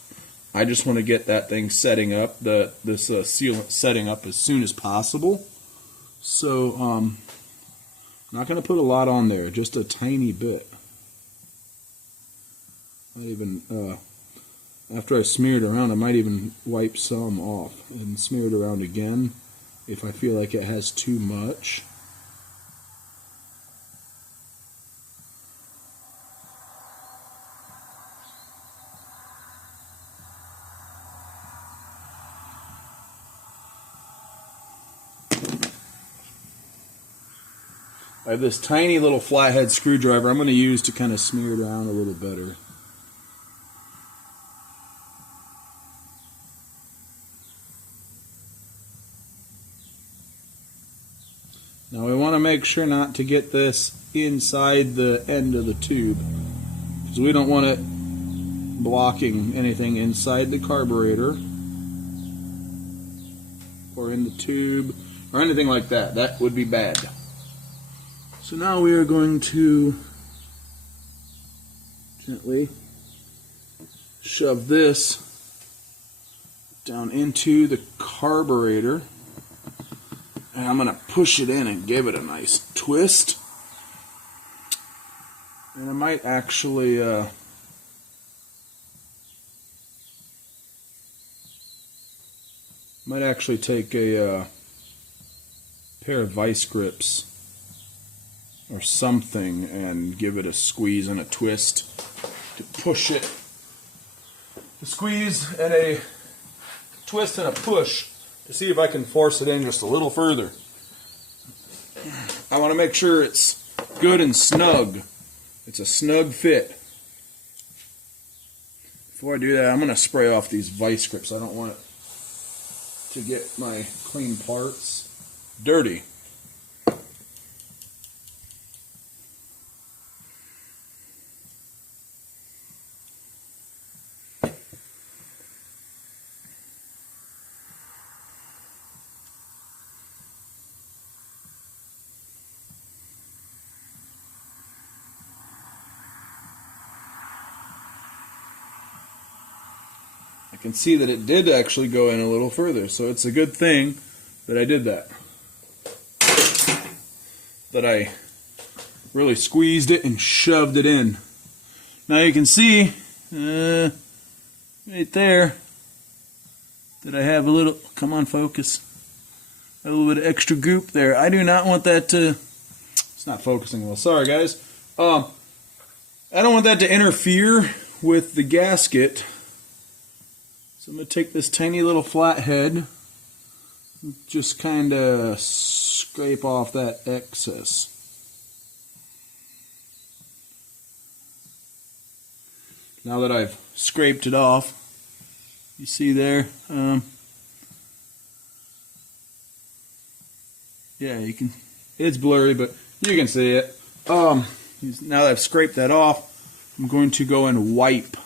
I just want to get that thing setting up, this sealant setting up as soon as possible. So I'm not going to put a lot on there, just a tiny bit. Not even after I smear it around, I might even wipe some off and smear it around again if I feel like it has too much. I have this tiny little flathead screwdriver I'm going to use to kind of smear it around a little better. Now we want to make sure not to get this inside the end of the tube, because we don't want it blocking anything inside the carburetor or in the tube or anything like that. That would be bad. So now we are going to gently shove this down into the carburetor, and I'm going to push it in and give it a nice twist. And I might actually take a pair of vice grips or something and give it a squeeze and a twist to push it. A squeeze and a twist and a push to see if I can force it in just a little further. I want to make sure it's good and snug. It's a snug fit. Before I do that, I'm going to spray off these vice grips. I don't want it to get my clean parts dirty. I can see that it did actually go in a little further, so it's a good thing that I did that. That I really squeezed it and shoved it in. Now you can see right there that I have a little, come on focus, a little bit of extra goop there. I do not want that to, it's not focusing well, sorry guys. I don't want that to interfere with the gasket. So I'm going to take this tiny little flathead and just kind of scrape off that excess. Now that I've scraped it off, you see there, yeah, you can, it's blurry, but you can see it. Now that I've scraped that off, I'm going to go and wipe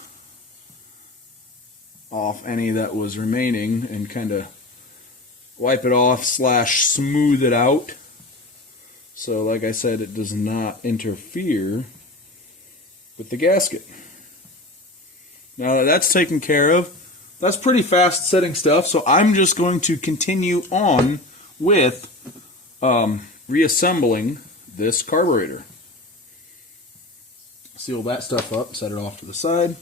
off any that was remaining and kind of wipe it off / smooth it out, so like I said, it does not interfere with the gasket. Now that that's taken care of, that's pretty fast setting stuff, so I'm just going to continue on with reassembling this carburetor. Seal that stuff up, set it off to the side.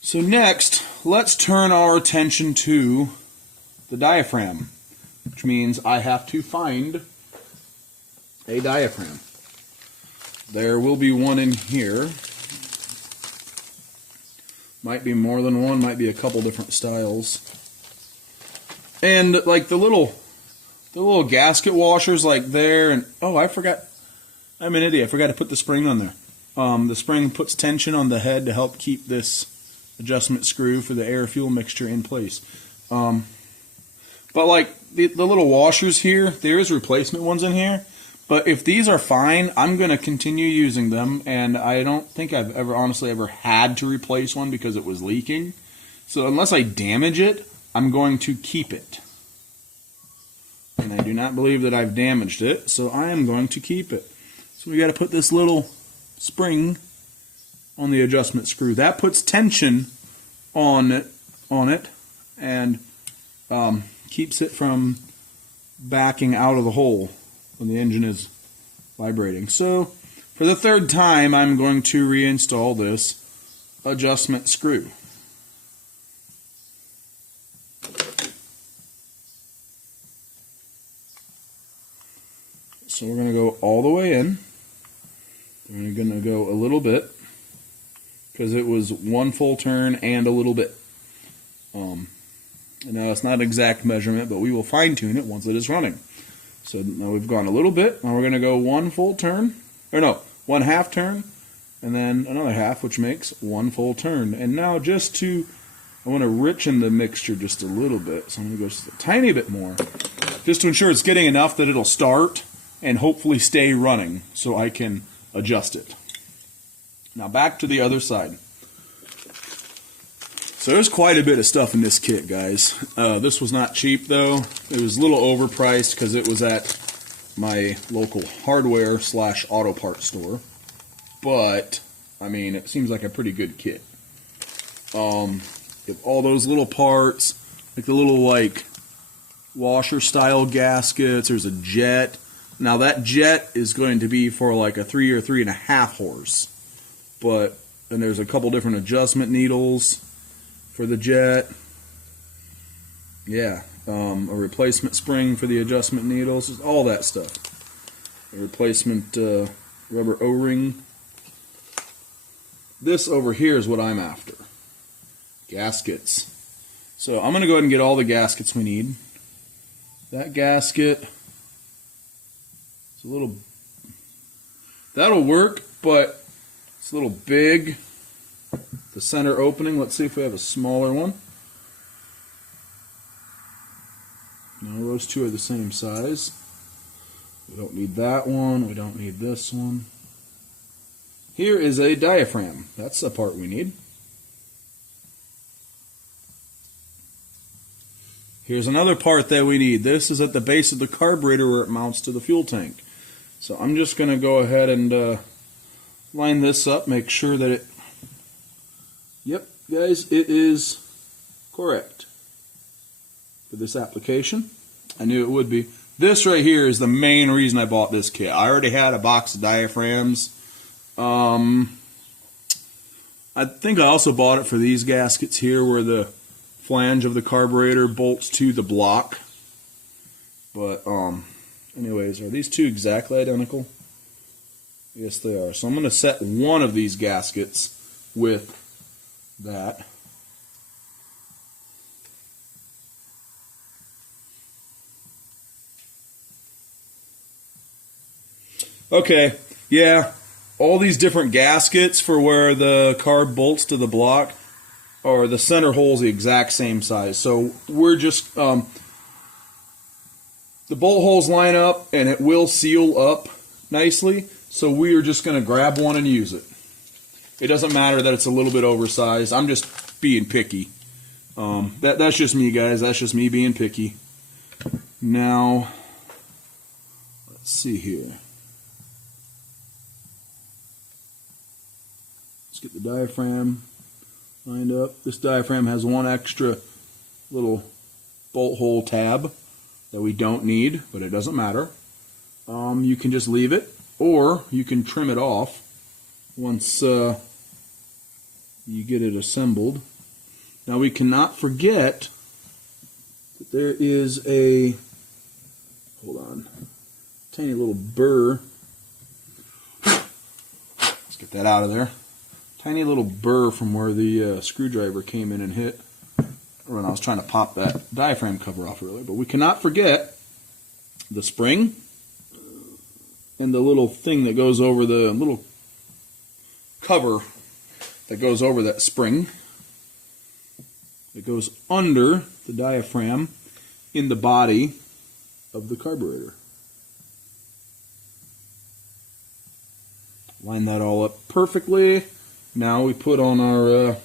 So next, let's turn our attention to the diaphragm, which means I have to find a diaphragm. There will be one in here. Might be more than one, might be a couple different styles. And like the little gasket washers like there, and oh, I forgot, I'm an idiot, I forgot to put the spring on there. The spring puts tension on the head to help keep this adjustment screw for the air-fuel mixture in place. But like the little washers here, there is replacement ones in here. But if these are fine, I'm going to continue using them, and I don't think I've honestly ever had to replace one because it was leaking. So unless I damage it, I'm going to keep it. And I do not believe that I've damaged it, so I am going to keep it. So we got to put this little spring on the adjustment screw. That puts tension on it and keeps it from backing out of the hole when the engine is vibrating. So for the third time, I'm going to reinstall this adjustment screw. So we're going to go all the way in. We're going to go a little bit because it was one full turn and a little bit. Now it's not an exact measurement, but we will fine tune it once it is running. So now we've gone a little bit. Now we're going to go one full turn, or no, one half turn, and then another half, which makes one full turn. And now I want to richen the mixture just a little bit. So I'm going to go just a tiny bit more, just to ensure it's getting enough that it'll start and hopefully stay running so I can adjust it. Now back to the other side. So there's quite a bit of stuff in this kit, guys. This was not cheap, though. It was a little overpriced because it was at my local hardware / auto parts store. But, I mean, it seems like a pretty good kit. With all those little parts, like the little, like, washer-style gaskets. There's a jet. Now, that jet is going to be for, like, a 3 or 3.5 horse. But, and there's a couple different adjustment needles for the jet. Yeah, a replacement spring for the adjustment needles, just all that stuff. A replacement rubber O-ring. This over here is what I'm after. Gaskets. So I'm going to go ahead and get all the gaskets we need. That gasket is a little, that'll work, but it's a little big. The center opening, let's see if we have a smaller one. No, those two are the same size. We don't need that one, we don't need this one. Here is a diaphragm. That's the part we need. Here's another part that we need. This is at the base of the carburetor where it mounts to the fuel tank. So I'm just going to go ahead and line this up, make sure that it... Yep, guys, it is correct for this application. I knew it would be. This right here is the main reason I bought this kit. I already had a box of diaphragms. I think I also bought it for these gaskets here where the flange of the carburetor bolts to the block. But anyways, are these two exactly identical? Yes, they are. So I'm going to set one of these gaskets with that. Okay, yeah, all these different gaskets for where the carb bolts to the block, or the center hole is the exact same size. So we're just, the bolt holes line up and it will seal up nicely. So we are just going to grab one and use it. It doesn't matter that it's a little bit oversized. I'm just being picky. That's just me, guys. That's just me being picky. Now, let's see here. Let's get the diaphragm lined up. This diaphragm has one extra little bolt hole tab that we don't need, but it doesn't matter. You can just leave it, or you can trim it off once you get it assembled. Now we cannot forget that there is a, hold on, tiny little burr. Let's get that out of there. Tiny little burr from where the screwdriver came in and hit when I was trying to pop that diaphragm cover off earlier. But we cannot forget the spring and the little thing that goes over the little cover that goes over that spring. It goes under the diaphragm in the body of the carburetor. Line that all up perfectly. Now we put on our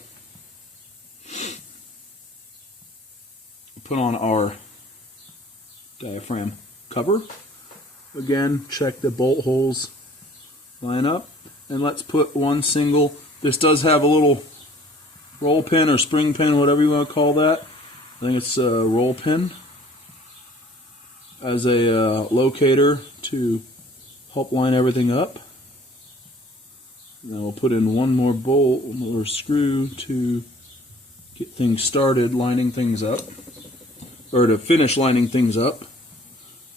diaphragm cover. Again, check the bolt holes line up, and let's put one single. This does have a little roll pin or spring pin, whatever you want to call that. I think it's a roll pin as a locator to help line everything up. Now we'll put in one more bolt, one more screw to get things started, lining things up, or to finish lining things up,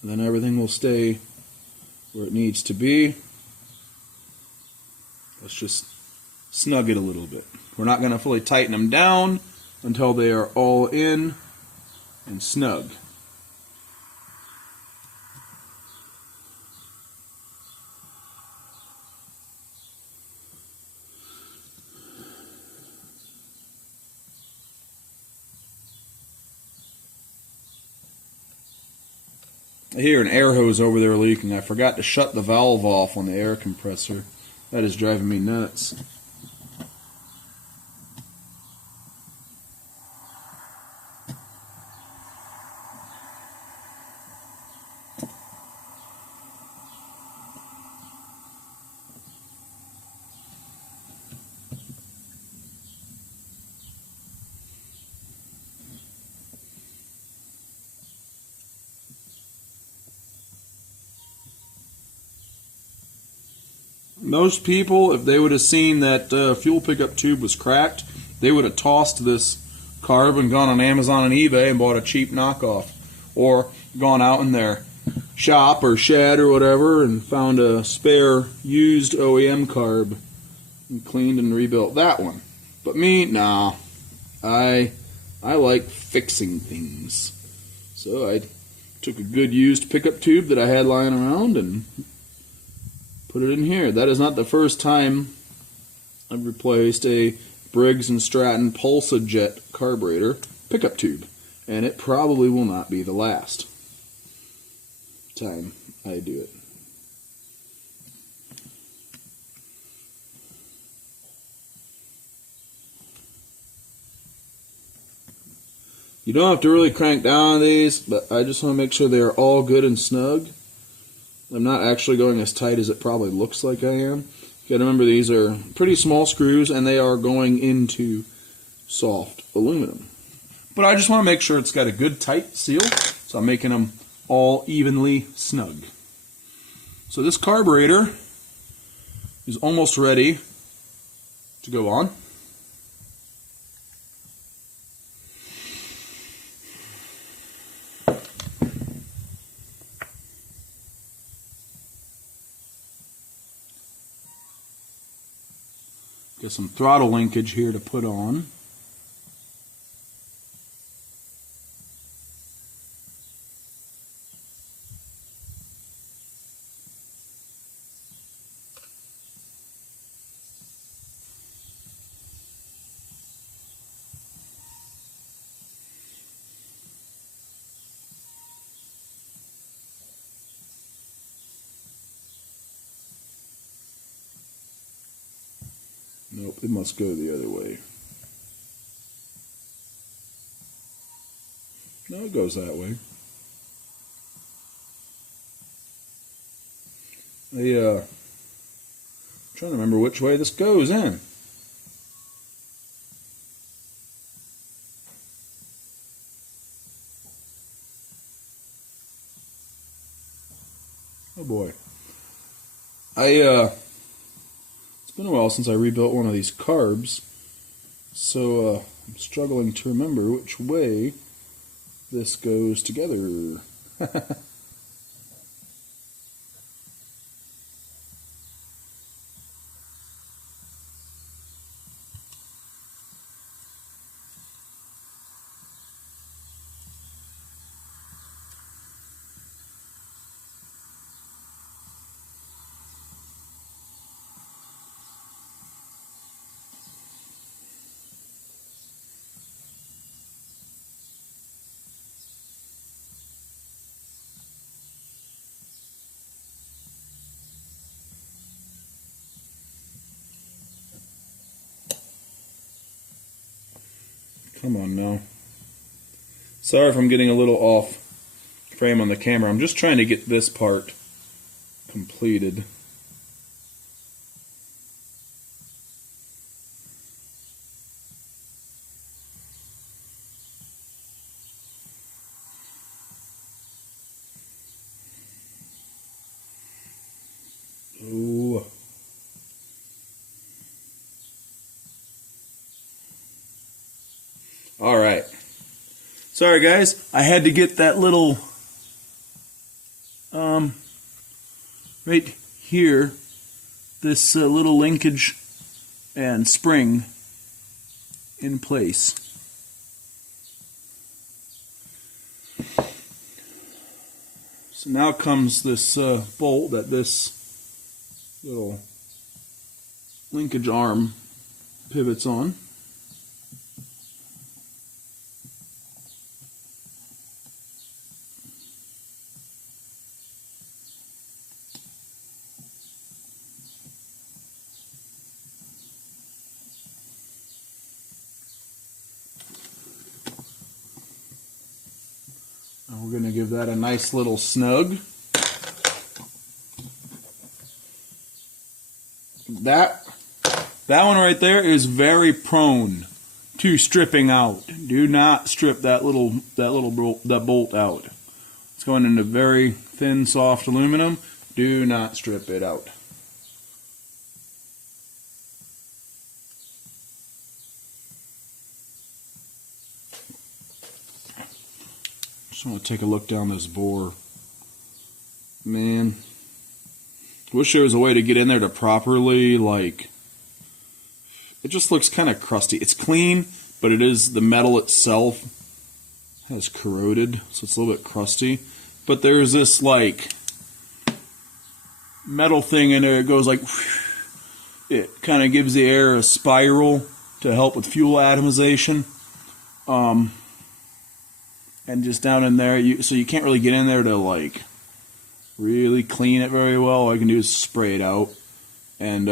and then everything will stay where it needs to be. Let's just snug it a little bit. We're not going to fully tighten them down until they are all in and snug. I hear an air hose over there leaking. I forgot to shut the valve off on the air compressor. That is driving me nuts. Most people, if they would have seen that fuel pickup tube was cracked, they would have tossed this carb and gone on Amazon and eBay and bought a cheap knockoff, or gone out in their shop or shed or whatever and found a spare used OEM carb and cleaned and rebuilt that one. But me, nah. I like fixing things. So I took a good used pickup tube that I had lying around and put it in here. That is not the first time I've replaced a Briggs and Stratton Pulsa-Jet carburetor pickup tube, and it probably will not be the last time I do it. You don't have to really crank down on these, but I just want to make sure they are all good and snug. I'm not actually going as tight as it probably looks like I am. You got to remember these are pretty small screws and they are going into soft aluminum. But I just want to make sure it's got a good tight seal, so I'm making them all evenly snug. So this carburetor is almost ready to go on. Get some throttle linkage here to put on. Nope, it must go the other way. No, it goes that way. I'm trying to remember which way this goes in. Oh boy. It's been a while since I rebuilt one of these carbs, so I'm struggling to remember which way this goes together. Come on now. Sorry if I'm getting a little off frame on the camera. I'm just trying to get this part completed. Ooh. All right. Sorry guys, I had to get that little right here, this little linkage and spring in place. So now comes this bolt that this little linkage arm pivots on. And we're going to give that a nice little snug. That one right there is very prone to stripping out. Do not strip that bolt out. It's going into very thin, soft aluminum. Do not strip it out. Just want to take a look down this bore. Man, wish there was a way to get in there to properly, like, it just looks kind of crusty. It's clean, but it is, the metal itself has corroded, so it's a little bit crusty. But there's this, like, metal thing in there. It goes like, it kind of gives the air a spiral to help with fuel atomization. And just down in there, so you can't really get in there to, like, really clean it very well. All I can do is spray it out, and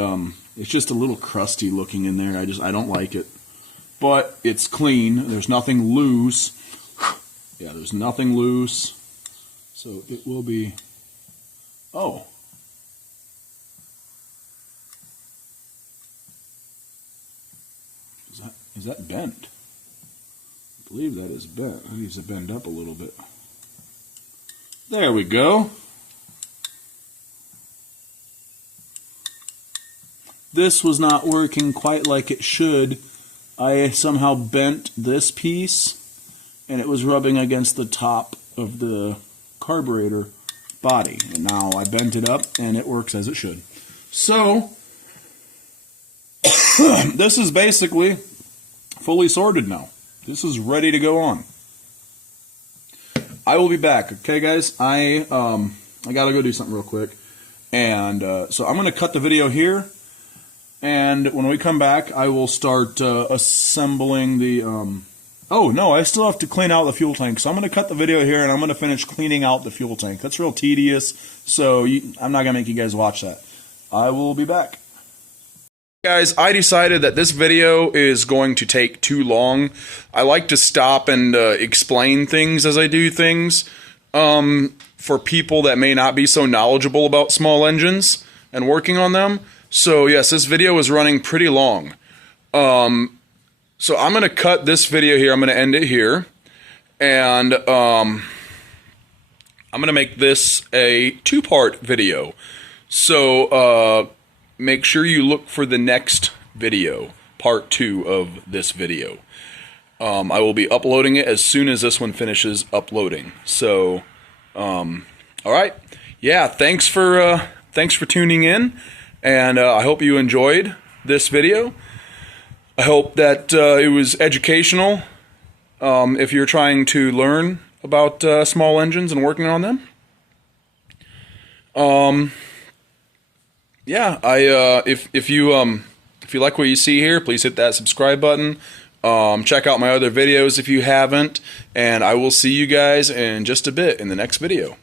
it's just a little crusty looking in there. I don't like it, but it's clean. There's nothing loose. Yeah, there's nothing loose, so it will be. Oh, is that bent? I believe that is bent. It needs to bend up a little bit. There we go. This was not working quite like it should. I somehow bent this piece, and it was rubbing against the top of the carburetor body. And now I bent it up, and it works as it should. So, this is basically fully sorted now. This is ready to go on. I will be back, okay, guys? I gotta go do something real quick, and so I'm gonna cut the video here. And when we come back, I will start assembling the. Oh no, I still have to clean out the fuel tank. So I'm going to cut the video here, and I'm going to finish cleaning out the fuel tank. That's real tedious, so I'm not going to make you guys watch that. I will be back. Guys, I decided that this video is going to take too long. I like to stop and explain things as I do things for people that may not be so knowledgeable about small engines and working on them. So yes, this video is running pretty long. So I'm going to cut this video here. I'm going to end it here. And I'm going to make this a two-part video. So make sure you look for the next video, part 2 of this video. I will be uploading it as soon as this one finishes uploading. So, all right. Yeah, thanks for tuning in, and I hope you enjoyed this video. I hope that it was educational if you're trying to learn about small engines and working on them. Yeah, if you like what you see here, please hit that subscribe button. Check out my other videos if you haven't, and I will see you guys in just a bit in the next video.